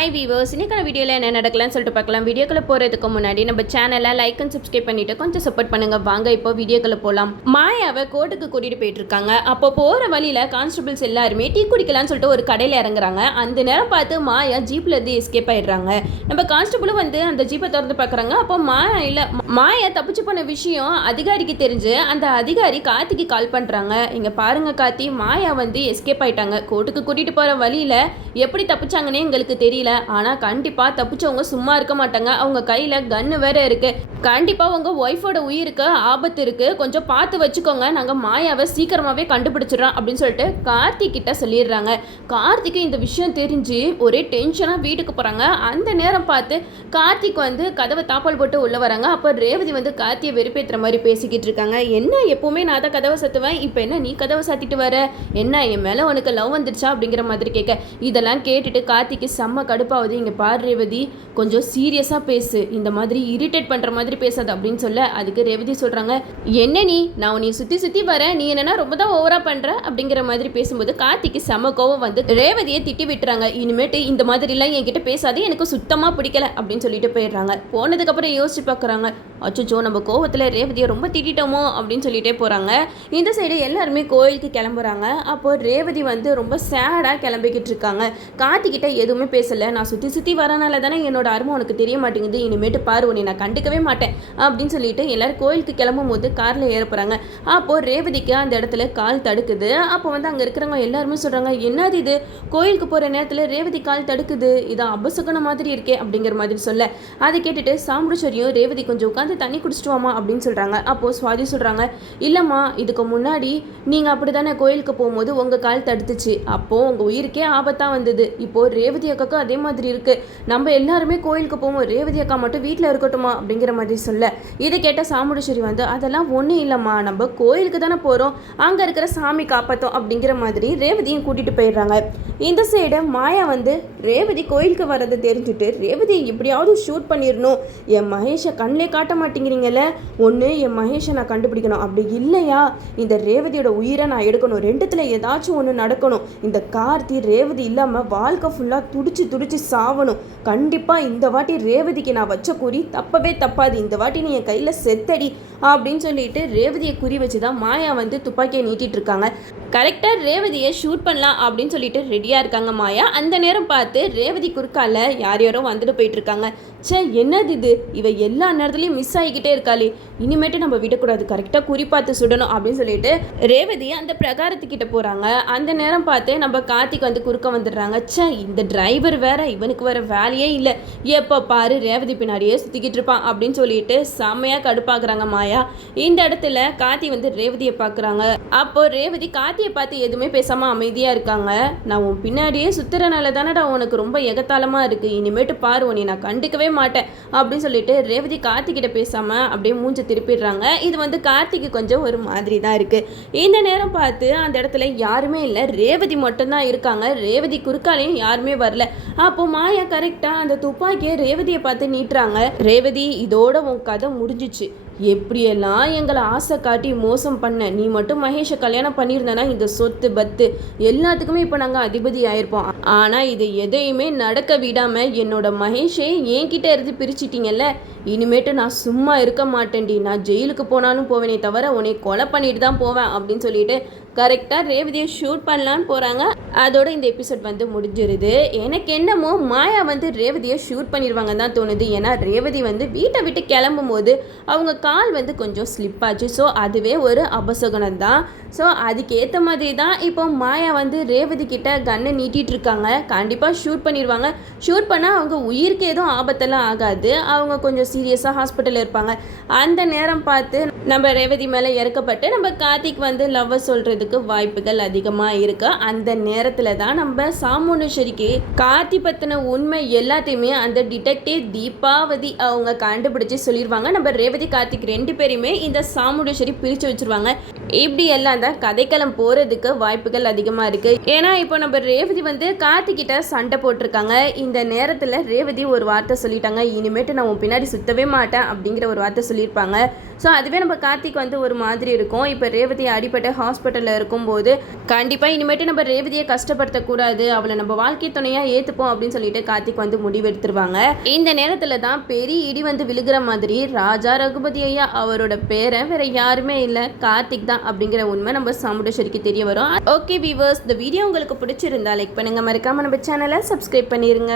Hi viewers, இன்னைக்கான வீடியோவில் என்ன நடக்கலாம்னு சொல்லிட்டு பார்க்கலாம். வீடியோக்குள்ள போகிறதுக்கு முன்னாடி நம்ம சேனலை லைக் அண்ட் சப்ஸ்கிரைப் பண்ணிட்டு கொஞ்சம் சப்போர்ட் பண்ணுங்க. வாங்க இப்போ வீடியோக்குள்ள போகலாம். மாயாவை கோர்ட்டுக்கு கூட்டிட்டு போயிட்டு இருக்காங்க. அப்போ போகிற வழியில் கான்ஸ்டபிள்ஸ் எல்லாருமே டீ குடிக்கலாம்னு சொல்லிட்டு ஒரு கடையில் இறங்குறாங்க. அந்த நேரம் பார்த்து மாயா ஜீப்ல இருந்து எஸ்கேப் ஆயிடுறாங்க. நம்ம கான்ஸ்டபிளும் வந்து அந்த ஜீப்பை திறந்து பார்க்குறாங்க. அப்போ மாயா தப்பிச்சு போன விஷயம் அதிகாரிக்கு தெரிஞ்சு அந்த அதிகாரி கார்த்திக்கு கால் பண்ணுறாங்க. இங்கே பாருங்க கார்த்தி, மாயா வந்து எஸ்கேப் ஆயிட்டாங்க. கோர்ட்டுக்கு கூட்டிட்டு போகிற வழியில் எப்படி தப்பிச்சாங்கன்னே எங்களுக்கு தெரியல. ஆனா கண்டிப்பா தப்பிச்சவங்க சும்மா இருக்க மாட்டாங்க. அவங்க கையில கன்னு வேற இருக்கு. கண்டிப்பா உங்க ஒய்ஃபோட உயிருக்கு ஆபத்து இருக்கு, கொஞ்சம் பார்த்து வச்சுக்கோங்க. நாங்க மாயாவை சீக்கிரமாவே கண்டுபிடிச்சிடறோம் அப்படின்னு சொல்லிட்டு கார்த்திக் கிட்ட சொல்லிடுறாங்க. கார்த்திக்கு இந்த விஷயம் தெரிஞ்சு ஒரே டென்ஷனா வீட்டுக்கு போறாங்க. அந்த நேரம் பார்த்து கார்த்திக் வந்து கதவை தாப்பால் போட்டு உள்ள வராங்க. அப்ப ரேவதி வந்து கார்த்தியை வெறுப்பேற்றுற மாதிரி பேசிக்கிட்டு இருக்காங்க. என்ன எப்பவுமே நான் தான் கதவை சத்துவேன், இப்போ என்ன நீ கதவை சாத்திட்டு வர, என்ன என் மேல உனக்கு லவ் வந்துருச்சா அப்படிங்கிற மாதிரி கேட்க, இதெல்லாம் கேட்டுட்டு கார்த்திக்கு செம்ம கடுப்பாவது. இங்கே பாரு ரேவதி, கொஞ்சம் சீரியஸாக பேசு, இந்த மாதிரி இரிட்டேட் பண்ணுற மாதிரி பேசாது அப்படின்னு சொல்ல, அதுக்கு ரேவதி சொல்கிறாங்க, என்ன நான் உன்னை சுற்றி சுற்றி வரேன், நீ என்னன்னா ரொம்ப தான் ஓவராக பண்ணுற அப்படிங்கிற மாதிரி பேசும்போது கார்த்திக்கு செம்ம கோவம் வந்து ரேவதியை திட்டி விட்டுறாங்க. இனிமேட்டு இந்த மாதிரிலாம் என்கிட்ட பேசாது, எனக்கு சுத்தமாக பிடிக்கல அப்படின்னு சொல்லிட்டு போயிடுறாங்க. போனதுக்கப்புறம் யோசிச்சு பார்க்குறாங்க, அச்சோ நம்ம கோவத்தில் ரேவதியை ரொம்ப திட்டோமோ அப்படின்னு சொல்லிட்டே போகிறாங்க. இந்த சைடு எல்லாருமே கோயிலுக்கு கிளம்புறாங்க. அப்போ ரேவதி வந்து ரொம்ப சேடாக கிளம்பிக்கிட்டு இருக்காங்க. கார்த்திகிட்ட எதுவுமே பேசலை. நான் சுற்றி வரனால தானே என்னோட அருமை உனக்கு தெரிய மாட்டேங்குது, இனிமேட்டு பாரு உன்னை நான் கண்டுக்கவே மாட்டேன் அப்படின்னு சொல்லிட்டு எல்லாரும் கோயிலுக்கு கிளம்பும் போது காரில் ஏற போகிறாங்க. அப்போது ரேவதிக்கு அந்த இடத்துல கால் தடுக்குது. அப்போ வந்து அங்கே இருக்கிறவங்க எல்லாருமே சொல்கிறாங்க, என்னது இது, கோயிலுக்கு போகிற நேரத்தில் ரேவதி கால் தடுக்குது, இதான் அபசகுன மாதிரி இருக்கே அப்படிங்கிற மாதிரி சொல்ல, அதை கேட்டுட்டு சாமுண்டீஸ்வரியும் ரேவதி கொஞ்சம் உட்காந்து தண்ணி குடிச்சிட்டு வாமா அப்படின்னு சொல்கிறாங்க. அப்போது சுவாதி சொல்கிறாங்க, இல்லைம்மா இதுக்கு முன்னாடி நீங்கள் அப்படி தானே கோயிலுக்கு போகும்போது உங்கள் கால் தடுத்துச்சு, அப்போது உங்கள் உயிருக்கே ஆபத்தாக வந்தது, இப்போது ரேவதி அக்காக்கும் அதே மாதிரி இருக்கு, நம்ம எல்லாருமே கோயிலுக்கு போவோம், ரேவதி அக்கா மட்டும் வீட்டில் இருக்கட்டுமா அப்படிங்கிற மாதிரி சொல்ல, இதை கேட்ட சாமுண்டீஸ்வரி வந்து அதெல்லாம் ஒன்றும் இல்லைம்மா, நம்ம கோயிலுக்கு தானே போகிறோம், அங்கே இருக்கிற சாமி காப்பாற்றோம் அப்படிங்கிற மாதிரி ரேவதியும் கூட்டிகிட்டு போயிடுறாங்க. இந்த சைடு மாயா வந்து ரேவதி கோயிலுக்கு வரதை தெரிஞ்சுட்டு ரேவதியை எப்படியாவது ஷூட் பண்ணிடணும், என் மகேஷை கண்ணிலே காட்ட மாட்டேங்கிறீங்கல்ல, ஒன்று என் மகேஷை நான் கண்டுபிடிக்கணும், அப்படி இல்லையா இந்த ரேவதியோட உயிரை நான் எடுக்கணும், ரெண்டுத்தில் ஏதாச்சும் ஒன்று நடக்கணும், இந்த கார்த்தி ரேவதி இல்லாமல் வாழ்க்கை ஃபுல்லாக துடிச்சு சாவணும், கண்டிப்பாக இந்த வாட்டி ரேவதிக்கு நான் வச்ச குறி தப்பவே தப்பாது, இந்த வாட்டி நீ என் கையில் செத்தடி அப்படின்னு சொல்லிட்டு ரேவதியை குறி வச்சு தான் மாயா வந்து துப்பாக்கியை நீட்டிட்டு இருக்காங்க. கரெக்டாக ரேவதியை ஷூட் பண்ணலாம் அப்படின்னு சொல்லிட்டு ரெடியாக இருக்காங்க மாயா. அந்த நேரம் பார்த்து ரேவதி குறுக்கால யாரோ வந்துட்டு போயிட்டு இருக்காங்க. என்னது இது, இவ எல்லா நேரத்துலையும் மிஸ் ஆகிக்கிட்டே இருக்காளே, இனிமேட்டு நம்ம விடக்கூடாது, கரெக்டாக குறி பார்த்து சுடணும் அப்படின்னு சொல்லிட்டு ரேவதி அந்த பிரகாரத்துக்கிட்ட போகிறாங்க. அந்த நேரம் பார்த்து நம்ம கார்த்திக் வந்து குறுக்க வந்துடுறாங்க. இந்த டிரைவர் வேற, இவனுக்கு வேற வேலையே இல்லை, எப்போ பாரு ரேவதி பின்னாடியே சுற்றிக்கிட்டு இருப்பான் அப்படின்னு சொல்லிட்டு செம்மையாக கடுப்பாக்குறாங்க மாயா. இந்த இடத்துல கார்த்தி வந்து ரேவதியை பார்க்குறாங்க. அப்போ ரேவதி கார்த்தியை பார்த்து எதுவுமே பேசாமல் அமைதியாக இருக்காங்க. நான் உன் பின்னாடியே சுற்றுறனால தானடா உனக்கு ரொம்ப எகத்தாளமாக இருக்குது, இனிமேட்டு பாரு உன்னை நான் கண்டுக்கவே மாட்டேன் அப்படின்னு சொல்லிட்டு ரேவதி கார்த்திகிட்ட பேசாமல் அப்படியே மூஞ்ச திருப்பிடுறாங்க. இது வந்து கார்த்திக்கு கொஞ்சம் ஒரு மாதிரி தான் இருக்குது. இந்த நேரம் பார்த்து அந்த இடத்துல யாருமே இல்லை, ரேவதி மட்டும்தான் இருக்காங்க. ரேவதி குறுக்காலையும் யாருமே வரல. அப்போ மாயா கரெக்டாக அந்த துப்பாக்கியை ரேவதியை பார்த்து நீட்டுறாங்க. ரேவதி, இதோட உன் கதை முடிஞ்சிச்சு, எப்படியெல்லாம் எங்களை ஆசை காட்டி மோசம் பண்ண, நீ மட்டும் மகேஷை கல்யாணம் பண்ணியிருந்தனா இந்த சொத்து பத்து எல்லாத்துக்குமே இப்போ நாங்கள் அதிபதி ஆயிருப்போம். ஆனால் இது எதையுமே நடக்க விடாமல் என்னோட மகேஷை என்கிட்ட இருந்து பிரிச்சிட்டிங்கல்ல, இனிமேட்டு நான் சும்மா இருக்க மாட்டேன்டி, நான் ஜெயிலுக்கு போனாலும் போவேனே தவிர உன்னை கொலை பண்ணிட்டு தான் போவேன் அப்படின்னு சொல்லிட்டு கரெக்டாக ரேவதியை ஷூட் பண்ணலான்னு போகிறாங்க. அதோட இந்த எபிசோட் வந்து முடிஞ்சிருது. எனக்கு என்னமோ மாயா வந்து ரேவதியை ஷூட் பண்ணிடுவாங்க தான் தோணுது. ஏன்னா ரேவதி வந்து வீட்டை விட்டு கிளம்பும் போது அவங்க கால் வந்து கொஞ்சம் ஸ்லிப் ஆச்சு. ஸோ அதுவே ஒரு அபசகுனம் தான். ஸோ அதுக்கேற்ற மாதிரி தான் இப்போ மாயா வந்து ரேவதி கிட்ட கன்னை நீட்டிகிட்டு இருக்காங்க. கண்டிப்பாக ஷூட் பண்ணிடுவாங்க. ஷூட் பண்ணால் அவங்க உயிருக்கு எதுவும் ஆபத்தெல்லாம் ஆகாது, அவங்க கொஞ்சம் சீரியஸாக ஹாஸ்பிட்டலில் இருப்பாங்க. அந்த நேரம் பார்த்து நம்ம ரேவதி மேலே இறக்கப்பட்டு நம்ம கார்த்திக் வந்து லவ்வை சொல்கிறதுக்கு வாய்ப்புகள் அதிகமாக இருக்குது. அந்த நேரத்தில் தான் நம்ம சாமுண்டீஸ்வரிக்கு கார்த்தி பற்றின உண்மை எல்லாத்தையுமே அந்த டிடெக்டிவ் தீபாவதி அவங்க கண்டுபிடிச்சி சொல்லிடுவாங்க. நம்ம ரேவதி கார்த்திக் ரெண்டு பேருமே இந்த சாமுண்டீஸ்வரி பிரித்து வச்சுருவாங்க. இப்படி எல்லாம் தான் கதைக்களம் போகிறதுக்கு வாய்ப்புகள் அதிகமாக இருக்குது. ஏன்னா இப்போ நம்ம ரேவதி வந்து கார்த்திக்கிட்ட சண்டை போட்டிருக்காங்க. இந்த நேரத்தில் ரேவதி ஒரு வார்த்தை சொல்லிட்டாங்க, இனிமேட்டு நான் உன் பின்னாடி சுற்றவே மாட்டேன் அப்படிங்கிற ஒரு வார்த்தை சொல்லியிருப்பாங்க. ஸோ அதுவே நம்ம கார்த்திக் வந்து ஒரு மாதிரி இருக்கும். இப்போ ரேவதி அடிபட்டு ஹாஸ்பிட்டலில் இருக்கும்போது கண்டிப்பாக இனிமேட்டு நம்ம ரேவதியை கஷ்டப்படுத்தக்கூடாது, அவளை நம்ம வாழ்க்கை துணையாக ஏற்றுப்போம் அப்படின்னு சொல்லிட்டு கார்த்திக் வந்து முடிவெடுத்துருவாங்க. இந்த நேரத்தில் தான் பெரிய இடி வந்து விழுகிற மாதிரி ராஜா ரகுபதி ஐயா அவரோட பேரை வேற யாருமே இல்லை, கார்த்திக் தான் அப்படிங்கிற உண்மை நம்ம சாமுண்டேஸ்வரிக்கு தெரிய வரும். ஓகே வீவர்ஸ், இந்த வீடியோ உங்களுக்கு பிடிச்சிருந்தா லைக் பண்ணுங்க, மறக்காம நம்ம சேனலை சப்ஸ்கிரைப் பண்ணிருங்க.